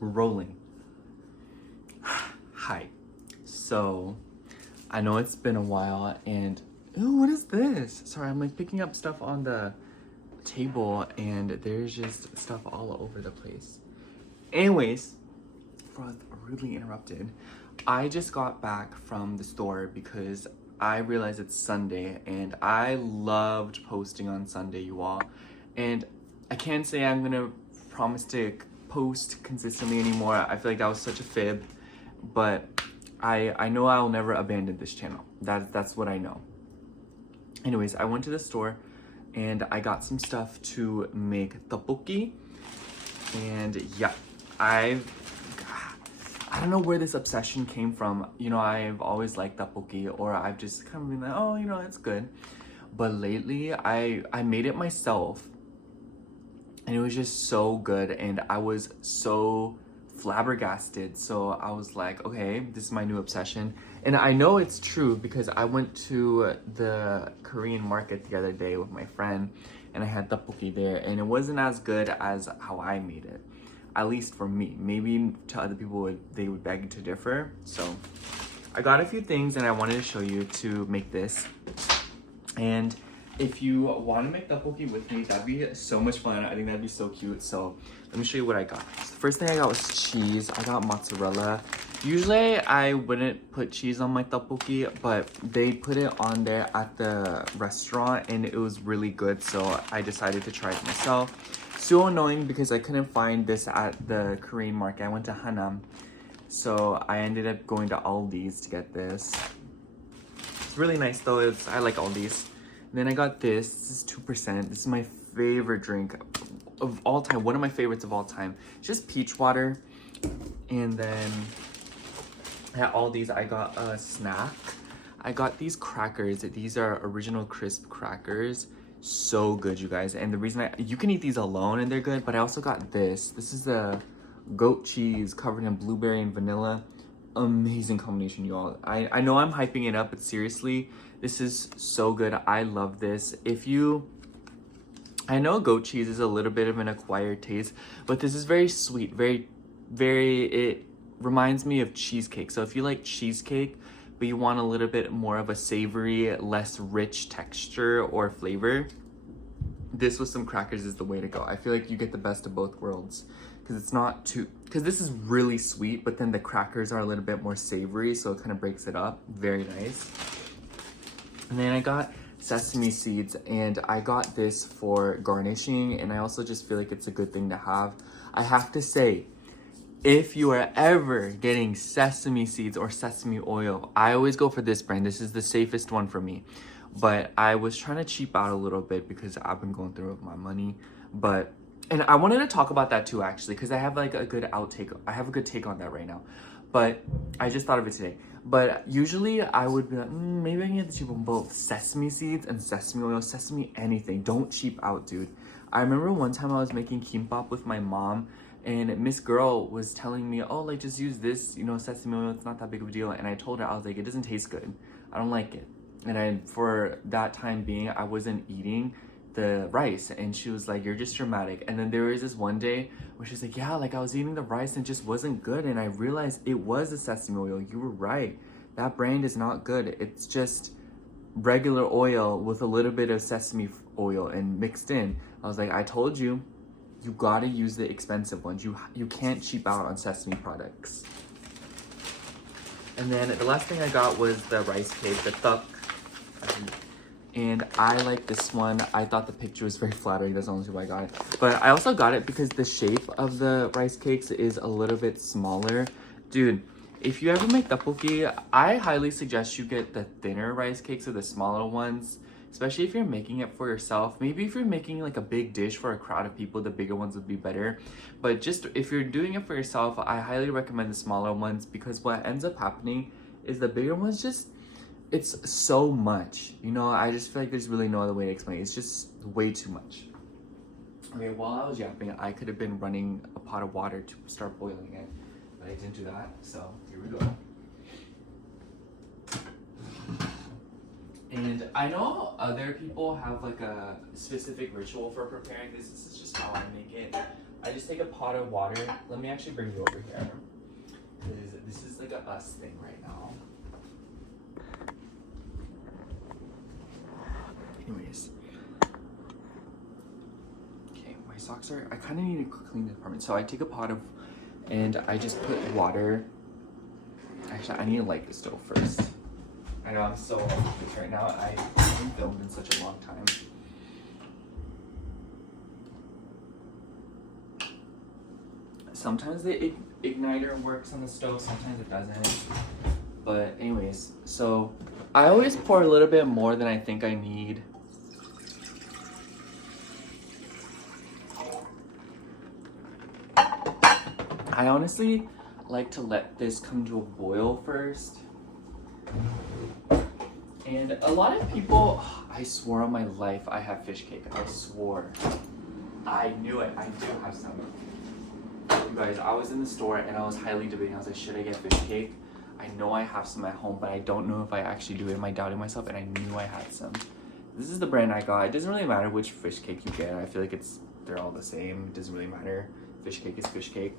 rolling. Hi. So, I know it's been a while and ooh, what is this? Sorry, I'm like picking up stuff on the table and there's just stuff all over the place. Anyways, before I was rudely interrupted, I just got back from the store because I realized it's Sunday and I loved posting on Sunday, you all. And I can't say I'm gonna promise to post consistently anymore. I feel like that was such a fib, but I know I'll never abandon this channel. That's what I know. Anyways, I went to the store and I got some stuff to make tteokbokki. And yeah, I don't know where this obsession came from. You know, I've always liked tteokbokki, or I've just kind of been like, oh, you know, it's good. But lately, I made it myself, and it was just so good, and I was so flabbergasted. So I was like, okay, this is my new obsession. And I know it's true because I went to the Korean market the other day with my friend, and I had tteokbokki there, and it wasn't as good as how I made it. At least for me. Maybe to other people they would beg to differ. So I got a few things and I wanted to show you to make this. And if you want to make tteokbokki with me, that'd be so much fun. I think that'd be so cute. So let me show you what I got. So the first thing I got was cheese. I got mozzarella. Usually I wouldn't put cheese on my tteokbokki, but they put it on there at the restaurant and it was really good. So I decided to try it myself. So annoying because I couldn't find this at the Korean market. I went to Hanam, so I ended up going to Aldi's to get this. It's really nice though. I like Aldi's. And then I got this. This is 2%. This is my favorite drink of all time. One of my favorites of all time. It's just peach water. And then at Aldi's, I got a snack. I got these crackers. These are Original Crisp crackers. So good, you guys. And the reason you can eat these alone and they're good, but I also got this. This is the goat cheese covered in blueberry and vanilla. Amazing combination, y'all. I know I'm hyping it up, but seriously, this is so good. I love this. I know goat cheese is a little bit of an acquired taste, but this is very sweet, it reminds me of cheesecake. So if you like cheesecake, but you want a little bit more of a savory, less rich texture or flavor, this with some crackers is the way to go. I feel like you get the best of both worlds because it's not too, because this is really sweet, but then the crackers are a little bit more savory, so it kind of breaks it up. Very nice. And then I got sesame seeds, and I got this for garnishing, and I also just feel like it's a good thing to have. I have to say, if you are ever getting sesame seeds or sesame oil, I always go for this brand. This is the safest one for me. But I was trying to cheap out a little bit because I've been going through with my money. And I wanted to talk about that too, actually, because I have like a good outtake. I have a good take on that right now. But I just thought of it today. But usually I would be like, maybe I can get the cheap on both sesame seeds and sesame oil, sesame anything. Don't cheap out, dude. I remember one time I was making kimbap with my mom, and Miss Girl was telling me, oh, like, just use this, you know, sesame oil. It's not that big of a deal. And I told her, I was like, it doesn't taste good. I don't like it. And for that time being, I wasn't eating the rice. And she was like, you're just dramatic. And then there was this one day where she's like, yeah, like I was eating the rice and it just wasn't good. And I realized it was the sesame oil. You were right. That brand is not good. It's just regular oil with a little bit of sesame oil and mixed in. I was like, I told you. You gotta use the expensive ones. You can't cheap out on sesame products. And then the last thing I got was the rice cake, the tteok. And I like this one. I thought the picture was very flattering. That's the only reason why I got it. But I also got it because the shape of the rice cakes is a little bit smaller. Dude, if you ever make tteokbokki, I highly suggest you get the thinner rice cakes or the smaller ones. Especially if you're making it for yourself. Maybe if you're making like a big dish for a crowd of people, the bigger ones would be better. But just if you're doing it for yourself, I highly recommend the smaller ones because what ends up happening is the bigger ones it's so much. You know, I just feel like there's really no other way to explain it. It's just way too much. Okay, while I was yapping, I could have been running a pot of water to start boiling it. But I didn't do that, so here we go. And I know other people have like a specific ritual for preparing this. This is just how I make it. I just take a pot of water. Let me actually bring you over here. This is like a us thing right now. Anyways. Okay, my socks are, I kind of need to clean the apartment. So I take a pot of, and I just put water. Actually, I need to light the stove first. I know I'm so off this right now. I haven't filmed in such a long time. Sometimes the igniter works on the stove, sometimes it doesn't. But anyways, so I always pour a little bit more than I think I need. I honestly like to let this come to a boil first. And a lot of people, I swore on my life I have fish cake. I swore. I knew it. I do have some. You guys, I was in the store and I was highly debating. I was like, should I get fish cake? I know I have some at home, but I don't know if I actually do it. Am I doubting myself? And I knew I had some. This is the brand I got. It doesn't really matter which fish cake you get. I feel like they're all the same. It doesn't really matter. Fish cake is fish cake.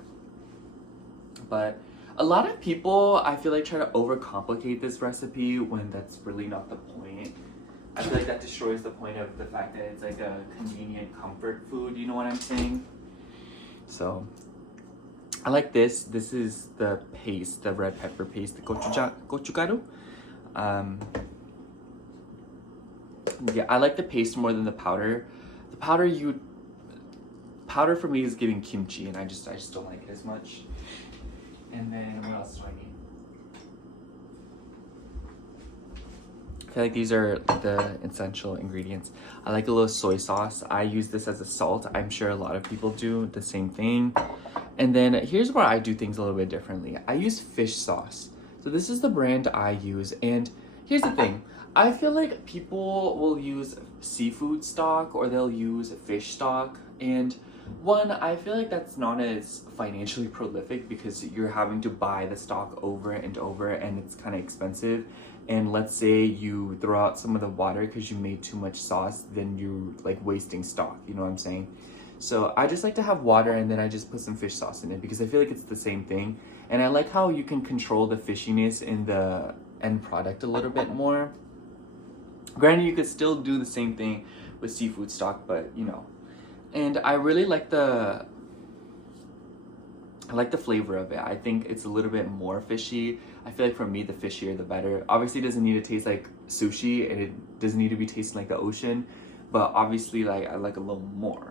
But a lot of people, I feel like, try to overcomplicate this recipe when that's really not the point. I feel like that destroys the point of the fact that it's like a convenient comfort food, you know what I'm saying? So, I like this. This is the paste, the red pepper paste, the gochugaru. Yeah, I like the paste more than the powder. The powder for me is giving kimchi, and I just don't like it as much. And then what else do I need? I feel like these are the essential ingredients. I like a little soy sauce. I use this as a salt. I'm sure a lot of people do the same thing. And then here's where I do things a little bit differently. I use fish sauce. So this is the brand I use. And here's the thing. I feel like people will use seafood stock or they'll use fish stock. And one, I feel like that's not as financially prolific because you're having to buy the stock over and over and it's kind of expensive. And let's say you throw out some of the water because you made too much sauce, then you're like wasting stock, you know what I'm saying? So I just like to have water and then I just put some fish sauce in it because I feel like it's the same thing. And I like how you can control the fishiness in the end product a little bit more. Granted, you could still do the same thing with seafood stock, but you know. And I really like the flavor of it. I think it's a little bit more fishy. I feel like for me, the fishier the better. Obviously, it doesn't need to taste like sushi and it doesn't need to be tasting like the ocean, but obviously like I like a little more.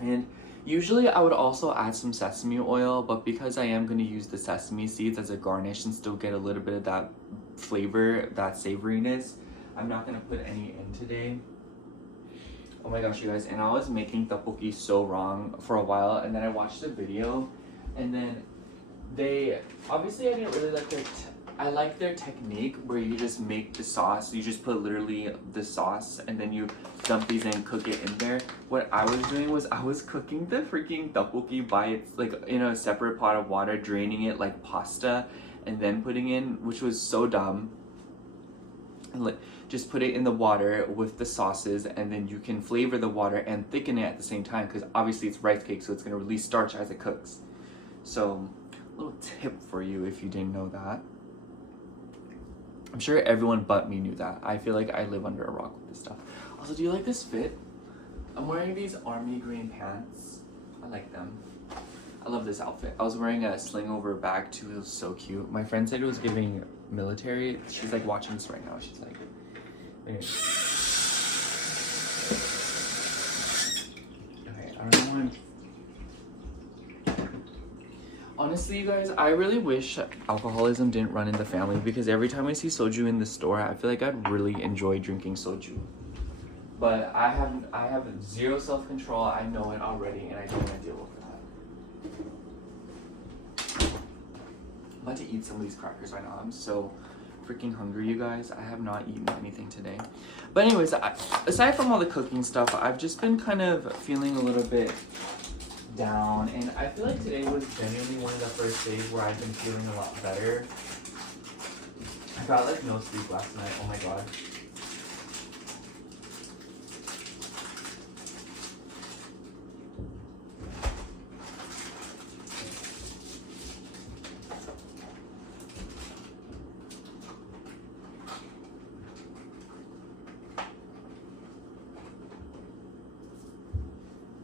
And usually I would also add some sesame oil, but because I am going to use the sesame seeds as a garnish and still get a little bit of that flavor, that savoriness, I'm not going to put any in today. Oh my gosh, you guys, and I was making tteokbokki so wrong for a while, and then I watched the video, and then obviously I didn't really like I like their technique where you just make the sauce, you just put literally the sauce, and then you dump these in, cook it in there. What I was doing was I was cooking the freaking tteokbokki by its, like, in a separate pot of water, draining it like pasta, and then putting in, which was so dumb. And just put it in the water with the sauces, and then you can flavor the water and thicken it at the same time because obviously it's rice cake, so it's going to release starch as it cooks. So, a little tip for you if you didn't know that. I'm sure everyone but me knew that. I feel like I live under a rock with this stuff. Also, do you like this fit? I'm wearing these army green pants. I like them. I love this outfit. I was wearing a sling over bag too. It was so cute. My friend said it was giving military. She's like watching this right now. She's like, anyway. Okay, I don't know why honestly, you guys, I really wish alcoholism didn't run in the family because every time I see soju in the store, I feel like I'd really enjoy drinking soju. But I have zero self-control. I know it already, and I don't want to deal with that. I'm about to eat some of these crackers right now. I'm so freaking hungry, you guys. I have not eaten anything today. But anyways, aside from all the cooking stuff, I've just been kind of feeling a little bit down, and I feel like today was genuinely one of the first days where I've been feeling a lot better. I got like no sleep last night. Oh my god.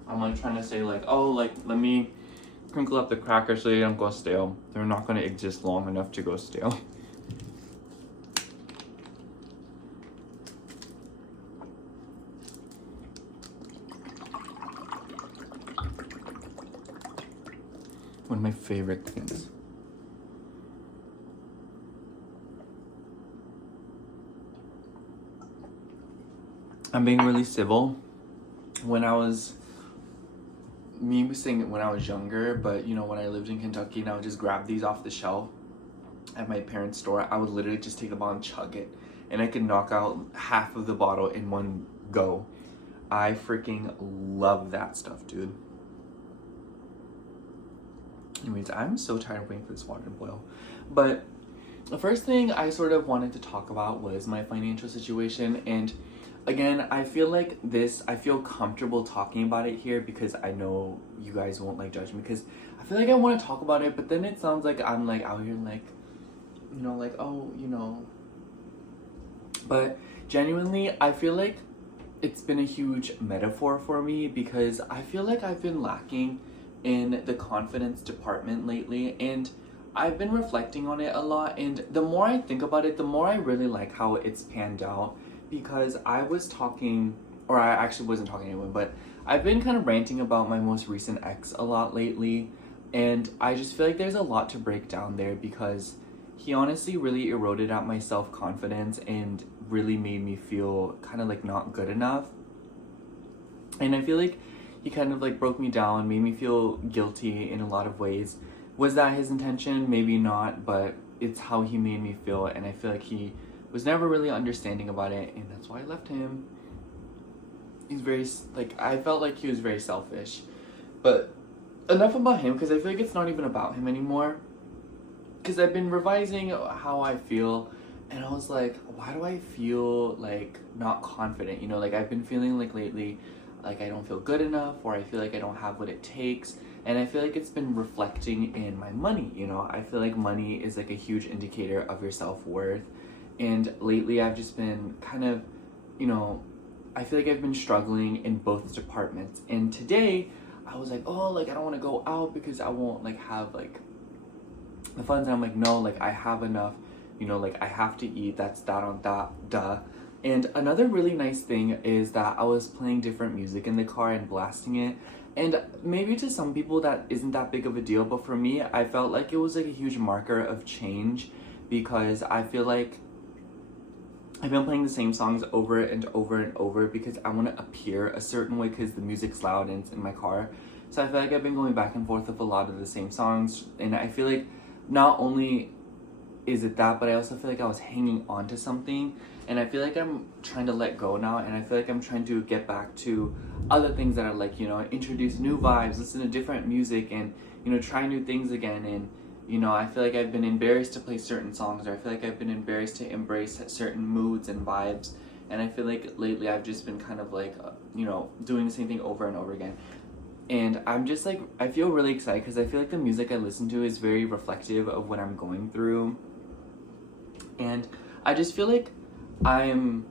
I'm like trying to say like, oh, like let me crinkle up the crackers so they don't go stale. They're not going to exist long enough to go stale. One of my favorite things. I'm being really civil. When I was saying it when I was younger, but you know, when I lived in Kentucky and I would just grab these off the shelf at my parents' store, I would literally just take the bottle and chug it, and I could knock out half of the bottle in one go. I freaking love that stuff, dude. Anyways, I'm so tired of waiting for this water to boil. But the first thing I sort of wanted to talk about was my financial situation. And again, I feel comfortable talking about it here because I know you guys won't like judge me, because I feel like I want to talk about it, but then it sounds like I'm like out here like, you know, like, oh, you know. But genuinely, I feel like it's been a huge metaphor for me, because I feel like I've been lacking in the confidence department lately, and I've been reflecting on it a lot, and the more I think about it, the more I really like how it's panned out. Because I was talking, or I actually wasn't talking to anyone, but I've been kind of ranting about my most recent ex a lot lately, and I just feel like there's a lot to break down there, because he honestly really eroded at my self-confidence and really made me feel kind of like not good enough. And I feel like he kind of like broke me down, made me feel guilty in a lot of ways. Was that his intention? Maybe not, but it's how he made me feel, and I feel like he was never really understanding about it, and that's why I left him. He's very, like, I felt like he was very selfish. But enough about him, because I feel like it's not even about him anymore. Because I've been revising how I feel, and I was like, why do I feel like not confident? You know, like I've been feeling like lately, like I don't feel good enough, or I feel like I don't have what it takes. And I feel like it's been reflecting in my money, you know. I feel like money is like a huge indicator of your self-worth. And lately I've just been kind of, you know, I feel like I've been struggling in both departments. And today I was like, oh, like I don't want to go out because I won't like have like the funds. And I'm like, no, like I have enough, you know, like I have to eat. That's that on that, duh. And another really nice thing is that I was playing different music in the car and blasting it. And maybe to some people that isn't that big of a deal, but for me, I felt like it was like a huge marker of change, because I feel like I've been playing the same songs over and over and over because I want to appear a certain way because the music's loud and it's in my car. So I feel like I've been going back and forth with a lot of the same songs, and I feel like not only is it that, but I also feel like I was hanging on to something, and I feel like I'm trying to let go now, and I feel like I'm trying to get back to other things that are like, you know, introduce new vibes, listen to different music, and, you know, try new things again. And you know, I feel like I've been embarrassed to play certain songs, or I feel like I've been embarrassed to embrace certain moods and vibes. And I feel like lately I've just been kind of like, you know, doing the same thing over and over again. And I'm just like, I feel really excited because I feel like the music I listen to is very reflective of what I'm going through. And I just feel like I'm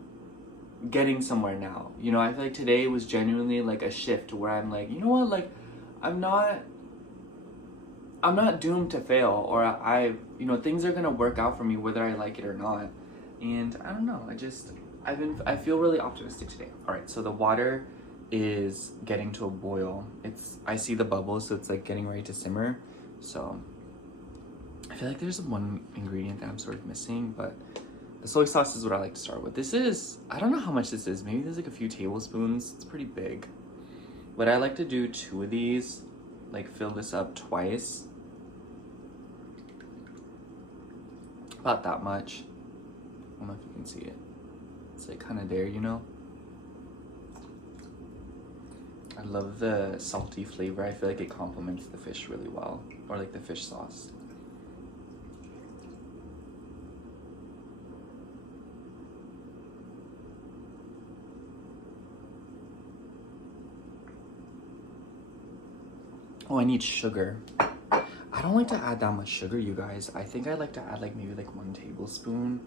getting somewhere now. You know, I feel like today was genuinely like a shift where I'm like, you know what, like, I'm not doomed to fail, or you know, things are gonna work out for me whether I like it or not. And I don't know, I feel really optimistic today. All right, so the water is getting to a boil. I see the bubbles, so it's like getting ready to simmer. So I feel like there's one ingredient that I'm sort of missing, but the soy sauce is what I like to start with. This is, I don't know how much this is. Maybe there's like a few tablespoons. It's pretty big. But I like to do 2 of these, like fill this up twice. About that much. I don't know if you can see it. It's like kind of there, you know? I love the salty flavor. I feel like it complements the fish really well, or like the fish sauce. Oh, I need sugar. I don't like to add that much sugar, you guys. I think I like to add like maybe like 1 tablespoon.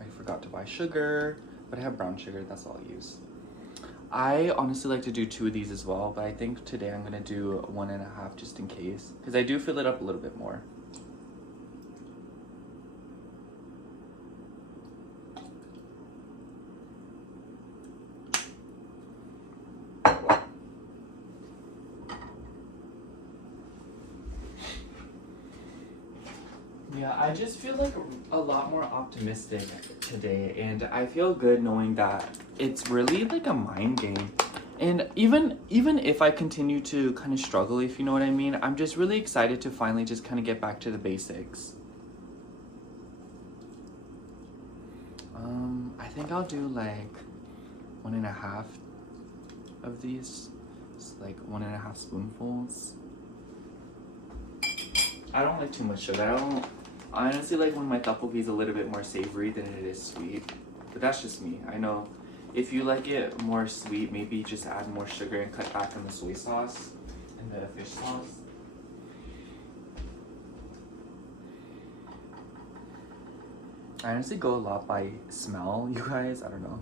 I forgot to buy sugar, but I have brown sugar, that's all I'll use. I honestly like to do 2 of these as well, but I think today I'm gonna do 1.5 just in case, because I do fill it up a little bit more. Yeah, I just feel like a lot more optimistic today, and I feel good knowing that it's really like a mind game. And even if I continue to kind of struggle, if you know what I mean, I'm just really excited to finally just kind of get back to the basics. I think I'll do like 1.5 of these. It's like 1.5 spoonfuls. I don't like too much sugar. I honestly like when my tteokbokki is a little bit more savory than it is sweet. But that's just me. I know if you like it more sweet, maybe just add more sugar and cut back on the soy sauce and the fish sauce. I honestly go a lot by smell, you guys. I don't know.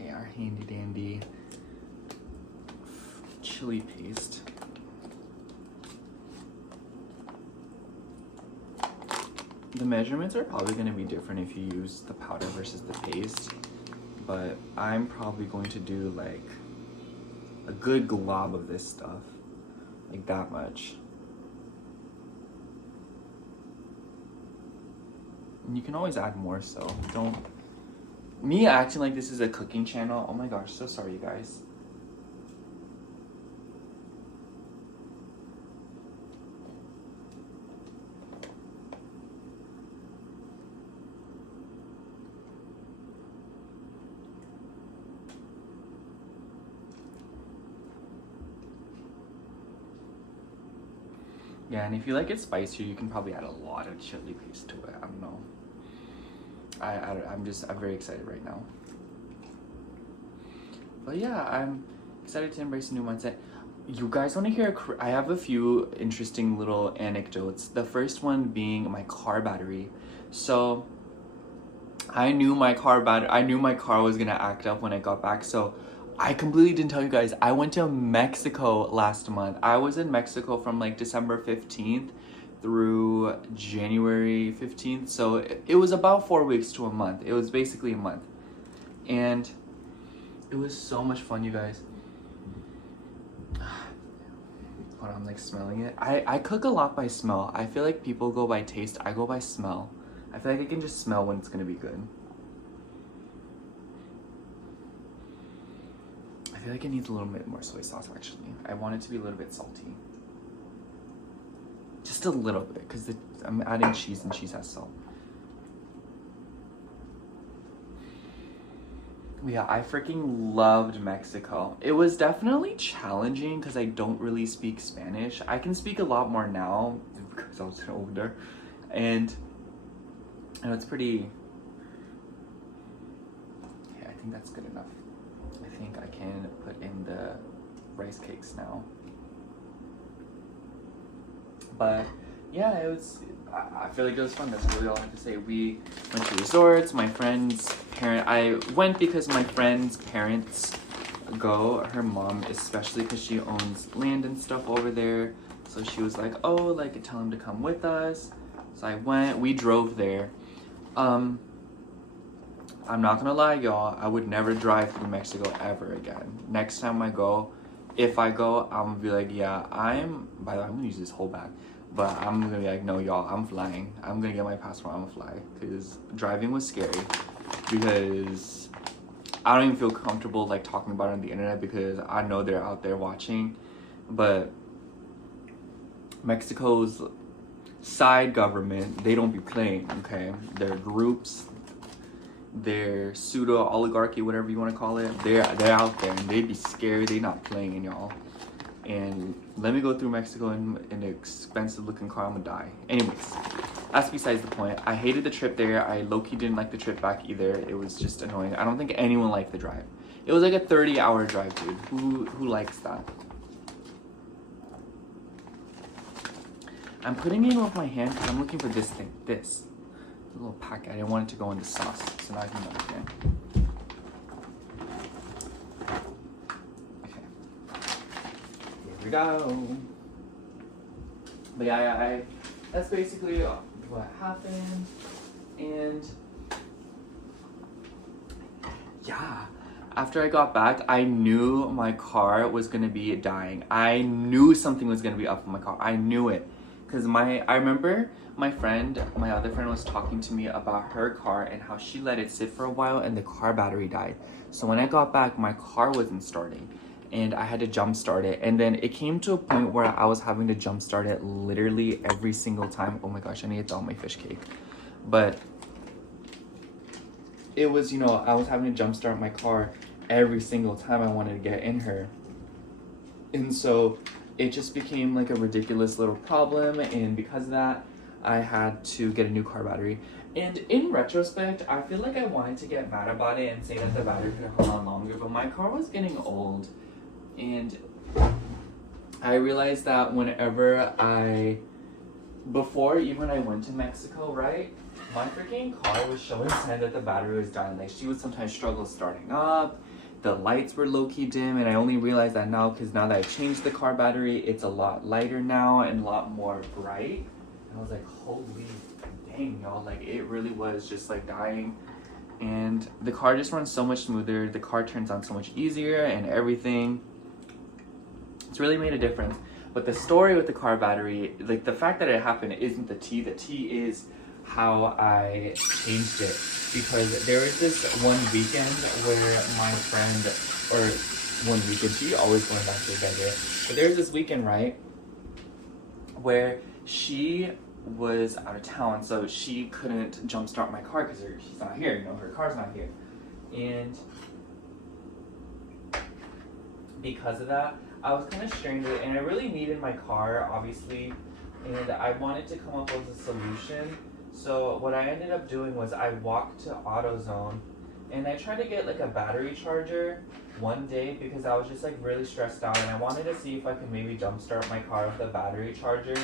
Okay, our handy dandy chili paste. The measurements are probably going to be different if you use the powder versus the paste, but I'm probably going to do like a good glob of this stuff, like that much. And you can always add more, so don't. Me acting like this is a cooking channel, oh my gosh, so sorry you guys. Yeah, and if you like it spicier, you can probably add a lot of chili paste to it. I don't know. I'm very excited right now. But yeah, I'm excited to embrace a new mindset. You guys want to hear? I have a few interesting little anecdotes. The first one being my car battery. So I knew my car was gonna act up when I got back. So I completely didn't tell you guys. I went to Mexico last month. I was in Mexico from like December 15th through January 15th. So it was about 4 weeks to a month. It was basically a month. And it was so much fun, you guys. Hold on, I'm like smelling it. I cook a lot by smell. I feel like people go by taste. I go by smell. I feel like I can just smell when it's gonna be good. I feel like it needs a little bit more soy sauce, actually. I want it to be a little bit salty. Just a little bit, because I'm adding cheese and cheese has salt. Yeah, I freaking loved Mexico. It was definitely challenging because I don't really speak Spanish. I can speak a lot more now because I was older. And it's pretty... Yeah, I think that's good enough. I think I can put in the rice cakes now. But yeah, I feel like it was fun. That's really all I have to say. We went to resorts. I went because my friend's parents go. Her mom especially, because she owns land and stuff over there. So she was like, oh, like tell him to come with us. So I went. We drove there. I'm not gonna lie, y'all. I would never drive through Mexico ever again. Next time I go, if I go, I'm gonna be like, yeah, by the way, I'm gonna use this whole bag. But I'm gonna be like, no, y'all, I'm flying. I'm gonna get my passport, I'm gonna fly. Because driving was scary. Because I don't even feel comfortable like talking about it on the internet because I know they're out there watching. But Mexico's side government, they don't be playing, okay? Their groups, their pseudo oligarchy, whatever you want to call it, they're out there and they be scary. They not playing, y'all. and let me go through Mexico in an expensive looking car, I'm gonna die. Anyways, that's besides the point. I hated the trip there. I low-key didn't like the trip back either. It was just annoying. I don't think anyone liked the drive. It was like a 30-hour drive, dude. Who likes that? I'm putting it in with my hand because I'm looking for this thing. This little packet. I didn't want it to go in the sauce, so now I can put it in. We go. But yeah, that's basically what happened. And yeah, after I got back, I knew my car was gonna be dying. I knew something was gonna be up with my car. I knew it. Because I remember my other friend was talking to me about her car and how she let it sit for a while and the car battery died. So when I got back, my car wasn't starting. And I had to jump start it, and then it came to a point where I was having to jump start it literally every single time. Oh my gosh, I need to thaw my fish cake. But it was, you know, I was having to jump start my car every single time I wanted to get in her. And so it just became like a ridiculous little problem, and because of that, I had to get a new car battery. And in retrospect, I feel like I wanted to get mad about it and say that the battery could have held on longer, but my car was getting old. And I realized that before even I went to Mexico, right? My freaking car was showing signs that the battery was dying. Like, she would sometimes struggle starting up. The lights were low-key dim, and I only realized that now because now that I changed the car battery, it's a lot lighter now and a lot more bright. And I was like, holy dang, y'all. Like, it really was just like dying. And the car just runs so much smoother. The car turns on so much easier and everything. It's really made a difference. But the story with the car battery, like the fact that it happened isn't the tea. The tea is how I changed it. Because there was this one weekend where my friend, or one weekend, she always going back to the bed, but there was this weekend, right, where she was out of town, so she couldn't jumpstart my car because she's not here, you know, her car's not here. And because of that, I was kind of strained with it, and I really needed my car, obviously, and I wanted to come up with a solution. So what I ended up doing was I walked to AutoZone, and I tried to get like a battery charger one day because I was just like really stressed out, and I wanted to see if I could maybe jumpstart my car with a battery charger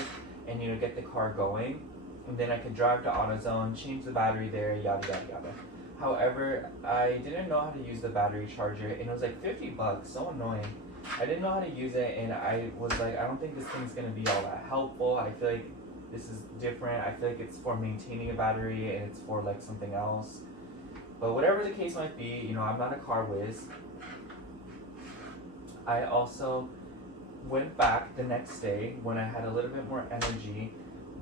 and, you know, get the car going, and then I could drive to AutoZone, change the battery there, yada yada yada. However, I didn't know how to use the battery charger, and it was like $50, so annoying. I didn't know how to use it, and I was like, I don't think this thing's gonna be all that helpful. I feel like this is different. I feel like it's for maintaining a battery and it's for like something else. But whatever the case might be, you know, I'm not a car whiz. I also went back the next day when I had a little bit more energy,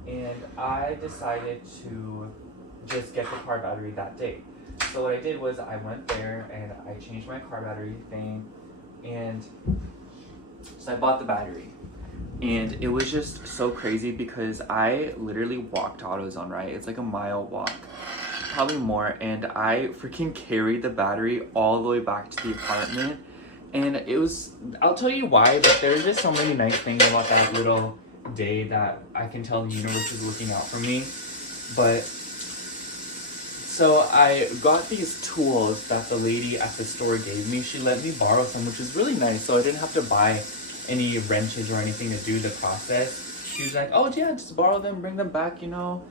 and I decided to just get the car battery that day. So what I did was I went there and I changed my car battery thing, and so I bought the battery. And it was just so crazy because I literally walked to AutoZone, right? It's like a mile walk, probably more. And I freaking carried the battery all the way back to the apartment. And it was, I'll tell you why, but there's just so many nice things about that little day that I can tell the universe is looking out for me. But so I got these tools that the lady at the store gave me. She let me borrow some, which was really nice. So I didn't have to buy any wrenches or anything to do the process. She was like, oh yeah, just borrow them, bring them back, you know.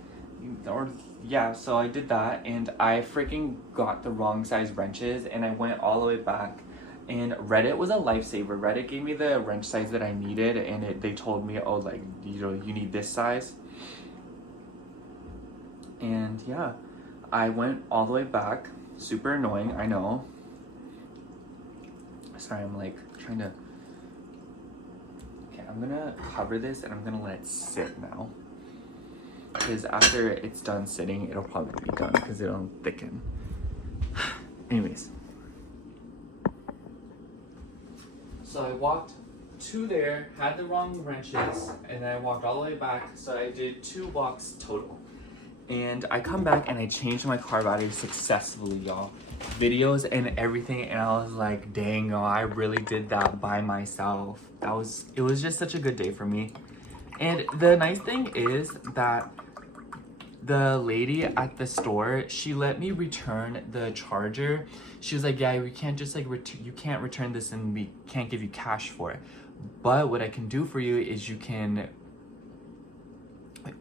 Or yeah, so I did that, and I freaking got the wrong size wrenches, and I went all the way back. And Reddit was a lifesaver. Reddit gave me the wrench size that I needed, and they told me, oh, like, you know, you need this size. And yeah, I went all the way back. Super annoying, I know. Sorry, I'm like trying to. Okay, I'm gonna cover this and I'm gonna let it sit now. Because after it's done sitting, it'll probably be done because it'll thicken. Anyways. So I walked to there, had the wrong wrenches, and then I walked all the way back. So I did 2 walks total. and I come back and I changed my car battery successfully, y'all. Videos and everything, and I was like, dang, y'all, I really did that by myself. It was just such a good day for me. And the nice thing is that the lady at the store, she let me return the charger. She was like, yeah, we can't just like you can't return this and we can't give you cash for it. But what I can do for you is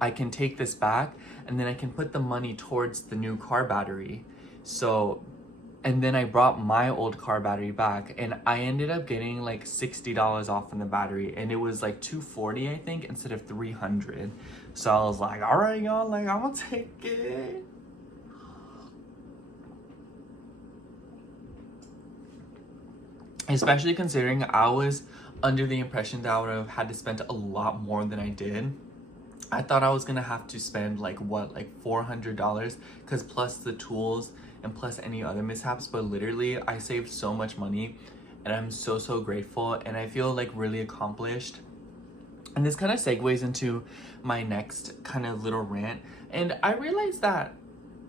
I can take this back and then I can put the money towards the new car battery. So, and then I brought my old car battery back and I ended up getting like $60 off on the battery, and it was like $240, I think, instead of $300. So I was like, all right, y'all, like, I'm gonna take it. Especially considering I was under the impression that I would have had to spend a lot more than I did. I thought I was gonna have to spend like $400, because plus the tools and plus any other mishaps, but literally I saved so much money and I'm so grateful, and I feel like really accomplished. And this kind of segues into my next kind of little rant. And I realized that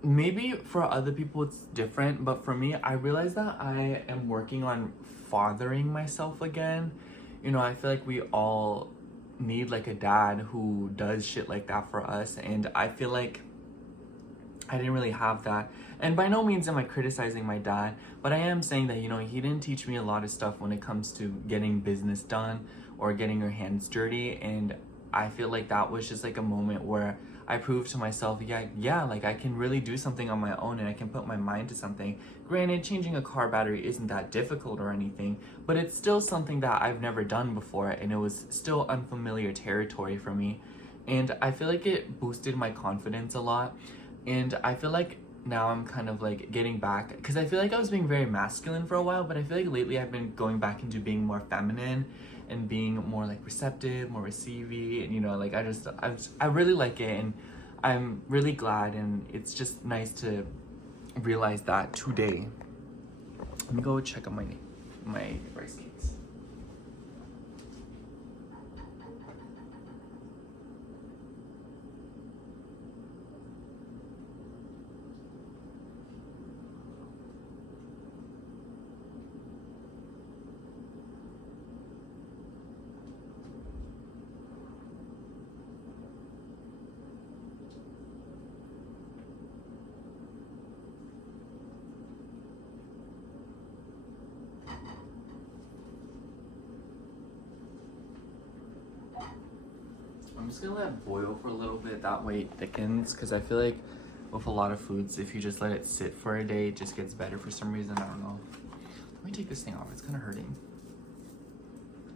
maybe for other people it's different, but for me, I realized that I am working on fathering myself again. You know, I feel like we all need like a dad who does shit like that for us, and I feel like I didn't really have that. And by no means am I criticizing my dad, but I am saying that, you know, he didn't teach me a lot of stuff when it comes to getting business done or getting your hands dirty. And I feel like that was just like a moment where I proved to myself, yeah, like I can really do something on my own and I can put my mind to something. Granted, changing a car battery isn't that difficult or anything, but it's still something that I've never done before, and it was still unfamiliar territory for me. And I feel like it boosted my confidence a lot. And I feel like now I'm kind of like getting back, because I feel like I was being very masculine for a while, but I feel like lately I've been going back into being more feminine and being more like receptive, more receiving, and you know, like I really like it, and I'm really glad, and it's just nice to realize that today. Let me go check on my rice cakes. I'm just gonna let it boil for a little bit, that way it thickens, because I feel like with a lot of foods, if you just let it sit for a day, it just gets better for some reason. I don't know. Let me take this thing off, it's kind of hurting.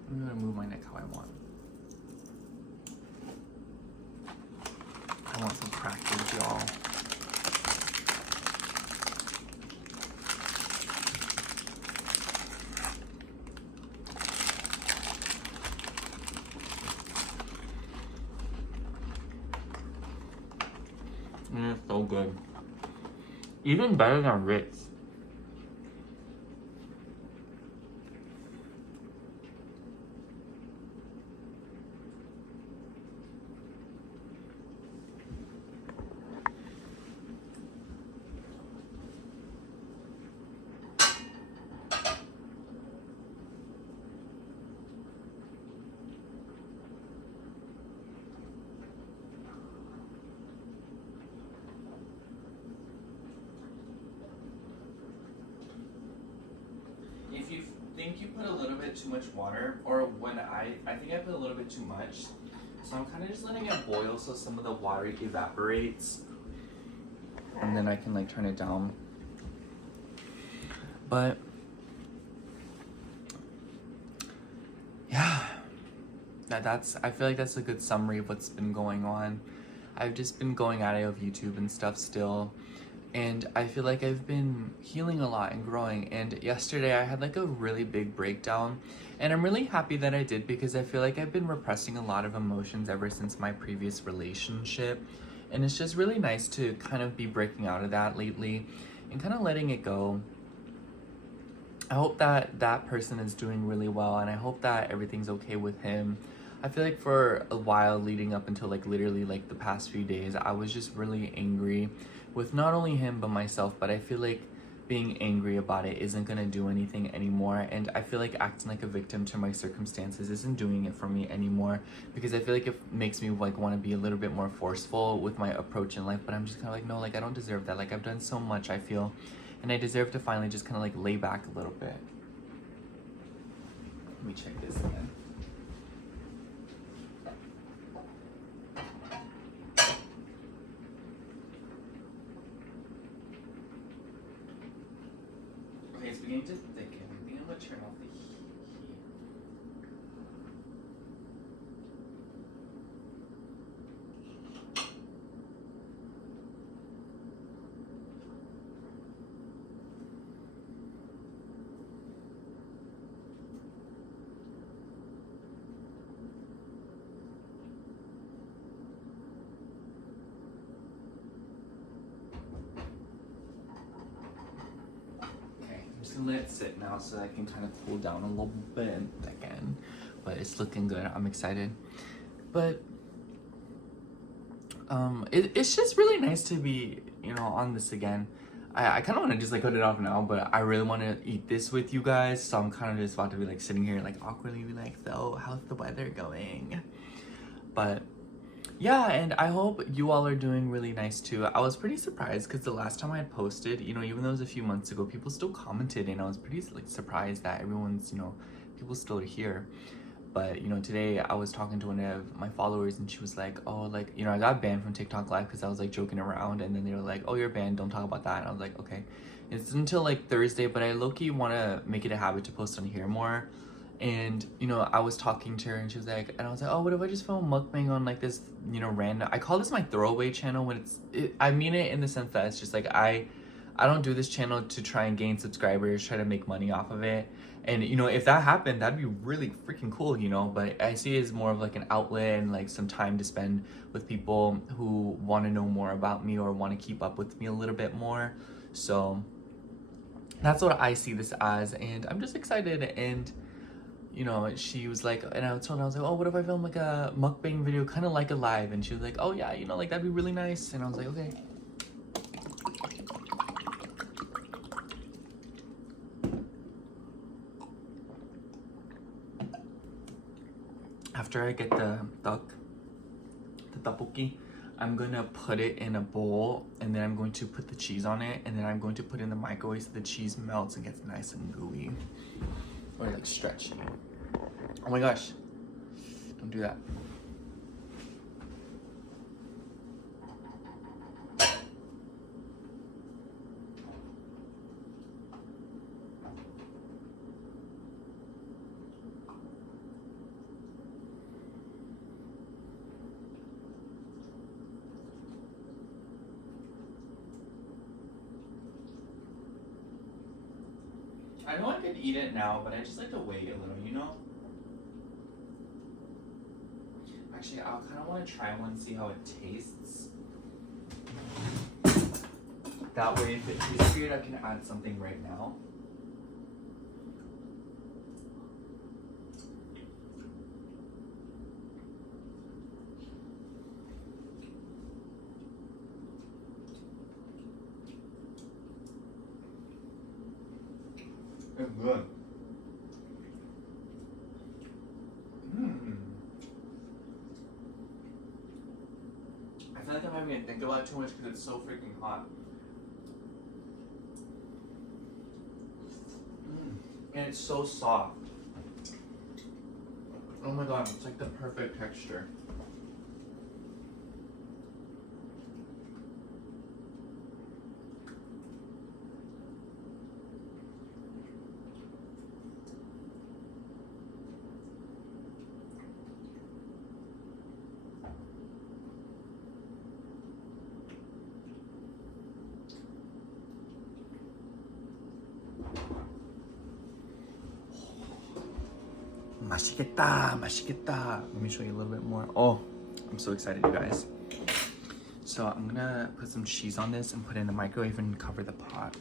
I'm gonna move my neck how I want. I want some crackers, y'all. And it's so good. Even better than Ritz. If you think you put a little bit too much water, or when I think I put a little bit too much, so I'm kind of just letting it boil so some of the water evaporates, and then I can like turn it down. But yeah, I feel like that's a good summary of what's been going on. I've just been going at it of YouTube and stuff still. And I feel like I've been healing a lot and growing. And yesterday I had like a really big breakdown. And I'm really happy that I did, because I feel like I've been repressing a lot of emotions ever since my previous relationship. And it's just really nice to kind of be breaking out of that lately and kind of letting it go. I hope that that person is doing really well, and I hope that everything's okay with him. I feel like for a while leading up until like literally like the past few days, I was just really angry with not only him but myself. But I feel like being angry about it isn't gonna do anything anymore, and I feel like acting like a victim to my circumstances isn't doing it for me anymore, because I feel like it makes me like want to be a little bit more forceful with my approach in life. But I'm just kind of like, no, like I don't deserve that. Like I've done so much, I feel, and I deserve to finally just kind of like lay back a little bit. Let me check this again. Okay, it's beginning to thicken. I think I'm gonna turn off the heat. I'm just gonna let it sit now so that I can kind of cool down a little bit again. But it's looking good. I'm excited. But it's just really nice to be, you know, on this again. I kind of want to just like cut it off now, but I really want to eat this with you guys. So I'm kind of just about to be like sitting here like awkwardly be like, so how's the weather going? But yeah, and I hope you all are doing really nice too. I was pretty surprised because the last time I had posted, you know, even though it was a few months ago, people still commented, and I was pretty like surprised that everyone's, you know, people still are here. But, you know, today I was talking to one of my followers and she was like, oh, like, you know, I got banned from TikTok Live because I was like joking around, and then they were like, oh, you're banned, don't talk about that. And I was like, okay. It's until like Thursday, but I low-key want to make it a habit to post on here more. And, you know, I was talking to her and she was like, and I was like, oh, what if I just film mukbang on like this, you know, random, I call this my throwaway channel when I mean it in the sense that it's just like, I don't do this channel to try and gain subscribers, try to make money off of it. And, you know, if that happened, that'd be really freaking cool, you know, but I see it as more of like an outlet and like some time to spend with people who want to know more about me or want to keep up with me a little bit more. So that's what I see this as, and I'm just excited. And, you know, she was like, and I told her, I was like, oh, what if I film like a mukbang video, kind of like a live? And she was like, oh yeah, you know, like that'd be really nice. And I was like, okay. After I get the tteokbokki, I'm gonna put it in a bowl, and then I'm going to put the cheese on it, and then I'm going to put it in the microwave so the cheese melts and gets nice and gooey. Or like stretchy. Oh my gosh. Don't do that. I know I could eat it now, but I just like to wait a little, you know? Actually, I kind of want to try one, see how it tastes. That way, if it tastes weird, I can add something right now. It's good. I feel like I'm having to think about it too much because it's so freaking hot. And it's so soft. Oh my god, it's like the perfect texture. Mashigeta, mashigeta. Let me show you a little bit more. Oh, I'm so excited, you guys. So I'm gonna put some cheese on this and put it in the microwave and cover the pot.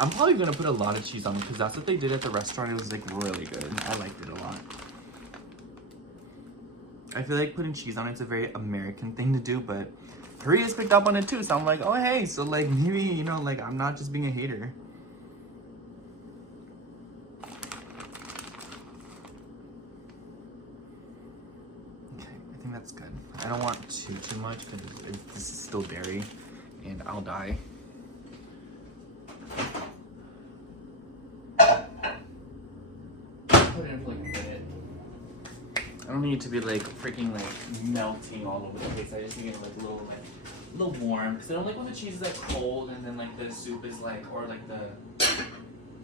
I'm probably gonna put a lot of cheese on it because that's what they did at the restaurant. It was like really good. I liked it a lot. I feel like putting cheese on it's a very American thing to do, but Korea's picked up on it too. So I'm like, oh hey, so like maybe, you know, like I'm not just being a hater. Okay, I think that's good. I don't want too much because this is still dairy and I'll die. Put it in for like a minute. I don't need it to be like freaking like melting all over the place. I just need it like a little warm. Because I don't like when the cheese is like cold and then like the soup is like, or like the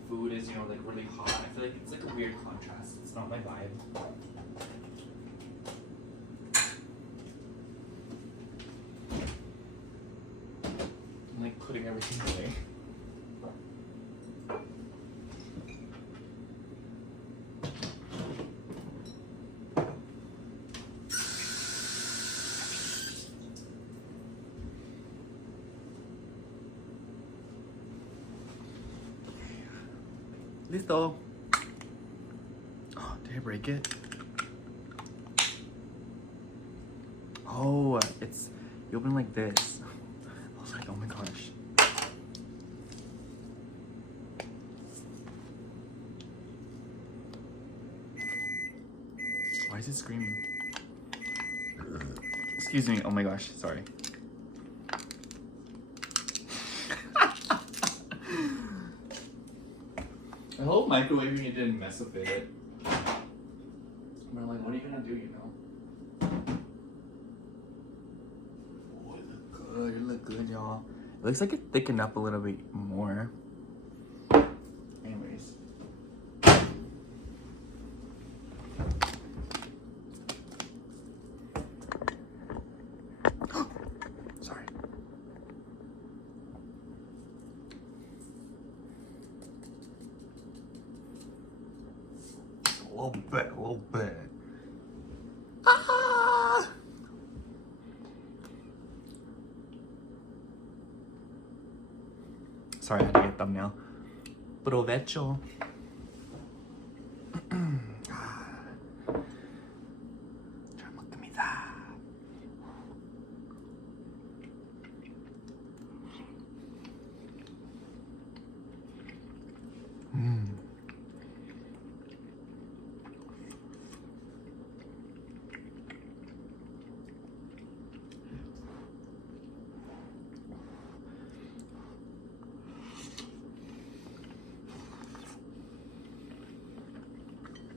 food is, you know, like really hot. I feel like it's like a weird contrast. It's not my vibe. I'm like putting everything away. Listo. Oh, did I break it? Oh, it's, you open like this. I was like, oh my gosh. Why is it screaming? Excuse me, oh my gosh, sorry. I hope microwaving it didn't mess with it. But I'm like, what are you gonna do, you know? Oh, it look good. It look good, y'all. It looks like it thickened up a little bit more. Anyways. Sorry. A little bit. Ah! Sorry, I had to get thumbnail. Provecho. 잘 먹습니다.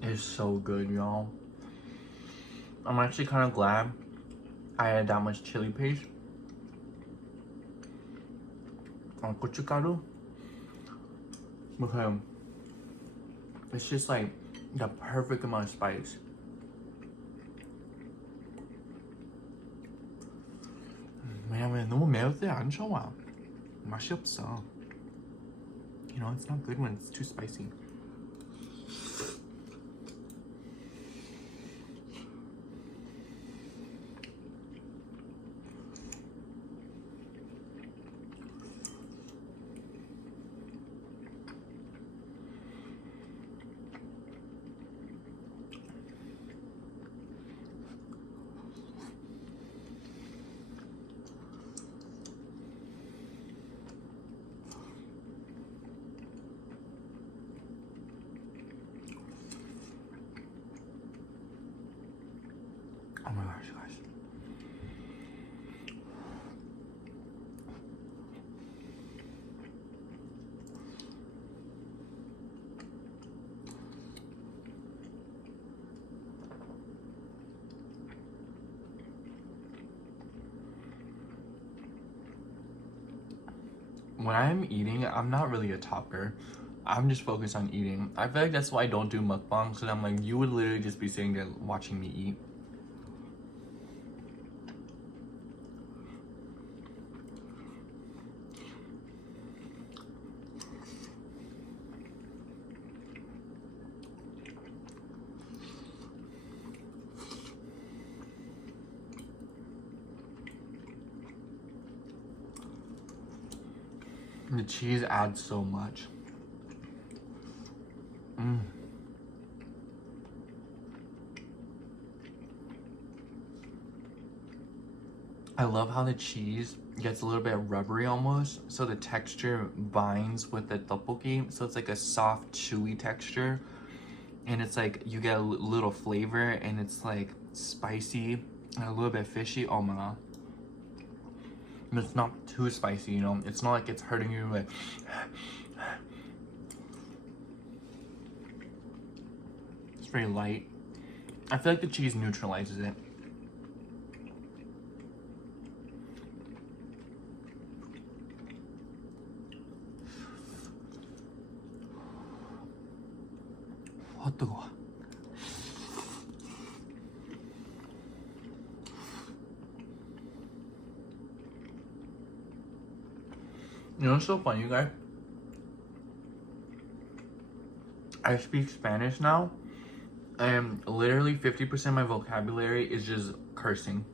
It's so good, y'all. I'm actually kind of glad I had that much chili paste on gochugaru because it's just like the perfect amount of spice. 왜냐면 너무 매울 때 안 좋아. 맛이 없어. You know, it's not good when it's too spicy. Oh my gosh, guys. When I'm eating, I'm not really a talker. I'm just focused on eating. I feel like that's why I don't do mukbangs, because I'm like, you would literally just be sitting there watching me eat. The cheese adds so much. I love how the cheese gets a little bit rubbery almost, so the texture binds with the tteokbokki, so it's like a soft, chewy texture, and it's like you get a little flavor, and it's like spicy and a little bit fishy. Oh my god. And it's not too spicy, you know? It's not like it's hurting you, like... It's very light. I feel like the cheese neutralizes it. 아, 뜨거워. You know what's so funny, you guys? I speak Spanish now, and literally 50% of my vocabulary is just cursing.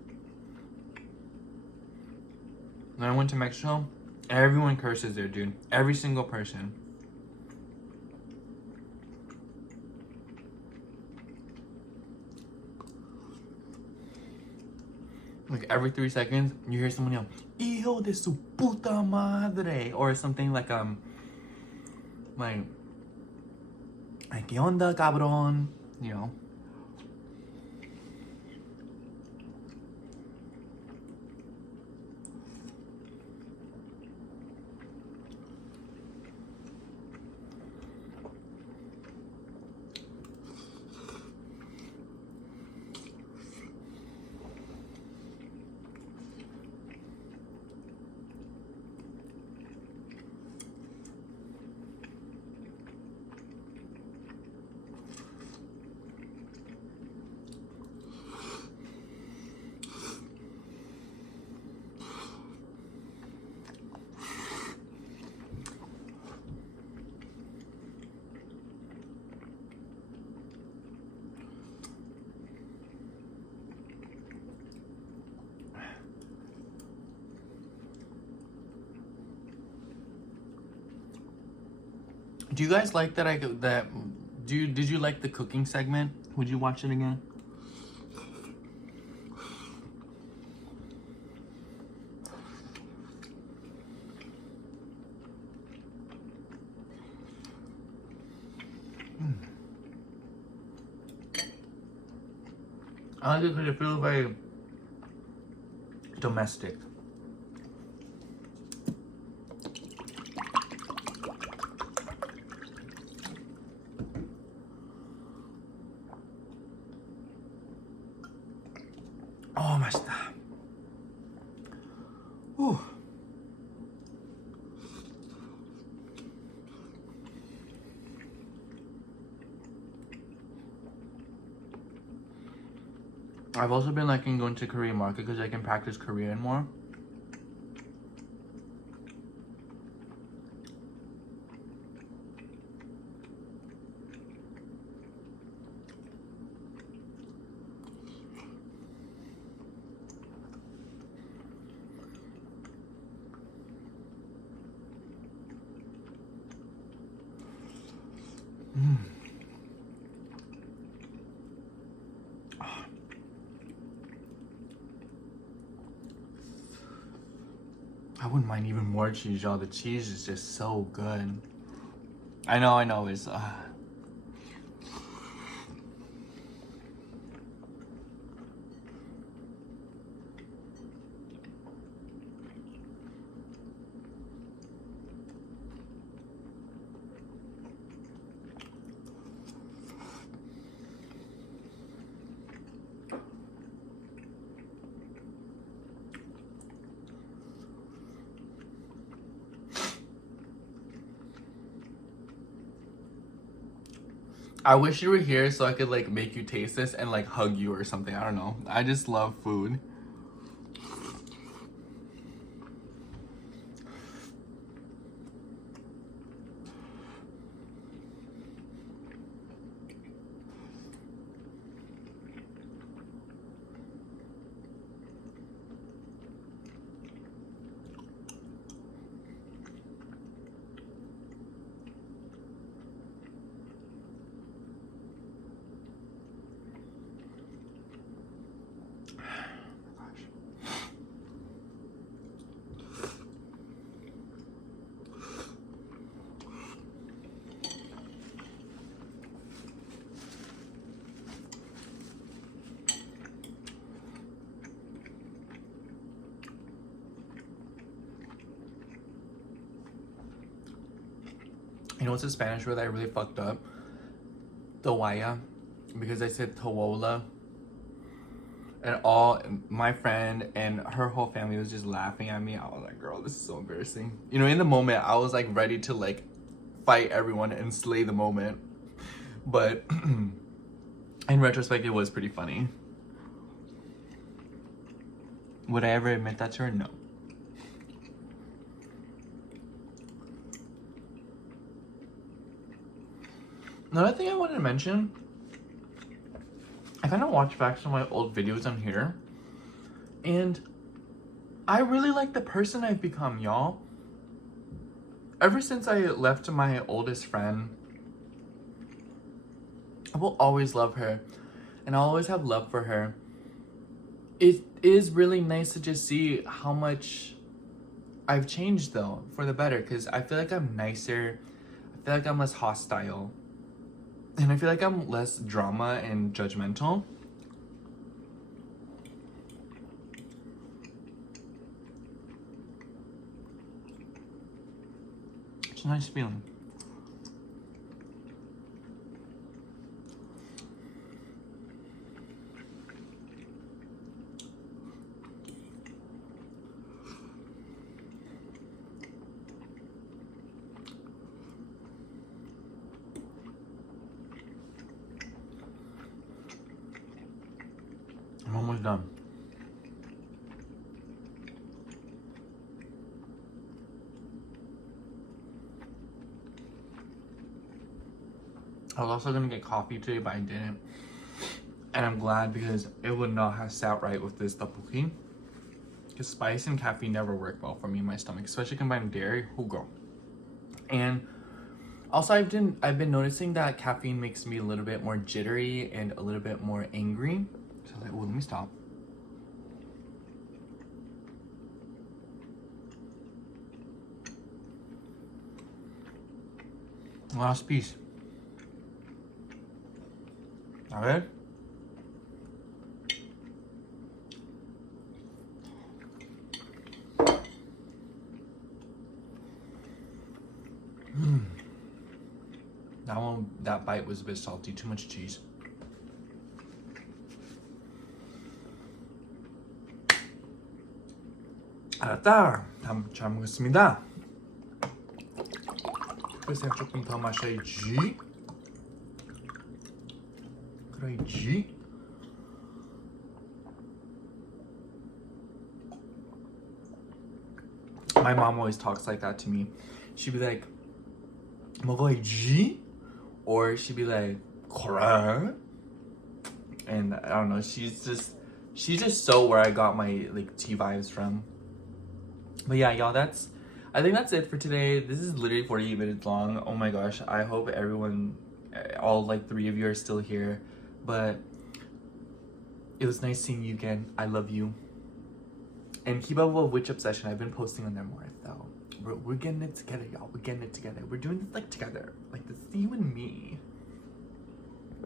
When I went to Mexico, everyone curses there, dude. Every single person. Like every 3 seconds, you hear someone yell, "Hijo de su puta madre," or something like "¿Qué onda, cabrón?" You know. Do you guys like that? Did you like the cooking segment? Would you watch it again? I like it because it feels very domestic. Oh, 맛있다. Whew. I've also been liking going to Korean market because I can practice Korean more. I wouldn't mind even more cheese, y'all. The cheese is just so good. I know, it's I wish you were here so I could like make you taste this and like hug you or something. I don't know. I just love food. You know what's a Spanish word that I really fucked up? Toalla. Because I said toalla. And all my friend and her whole family was just laughing at me. I was like, girl, this is so embarrassing. You know, in the moment, I was like ready to like fight everyone and slay the moment. But in retrospect, it was pretty funny. Would I ever admit that to her? No. Another thing I wanted to mention, I kind of watched back some of my old videos on here, and I really like the person I've become, y'all. Ever since I left my oldest friend, I will always love her, and I'll always have love for her. It is really nice to just see how much I've changed, though, for the better, because I feel like I'm nicer, I feel like I'm less hostile, and I feel like I'm less drama and judgmental. It's a nice feeling. I'm almost done. I was also gonna get coffee today, but I didn't. And I'm glad because it would not have sat right with this tteokbokki. Because spice and caffeine never work well for me in my stomach, especially combined with dairy. Oh girl. And also I've been noticing that caffeine makes me a little bit more jittery and a little bit more angry. So I was like, oh, let me stop. Last piece. A ver. That bite was a bit salty, too much cheese. 알았다. 잘 먹겠습니다. 그래서 조금 더 마셔야지. 그래야지. My mom always talks like that to me. She'd be like, 먹어야지? Or she'd be like, 그래? And I don't know, she's just so where I got my like tea vibes from. But yeah, y'all, I think that's it for today. This is literally 48 minutes long. Oh my gosh, I hope everyone, all like 3 of you are still here. But it was nice seeing you again. I love you. And keep up with Witch Obsession. I've been posting on there more, though. We're getting it together, y'all. We're getting it together. We're doing this like together. Like this, you and me.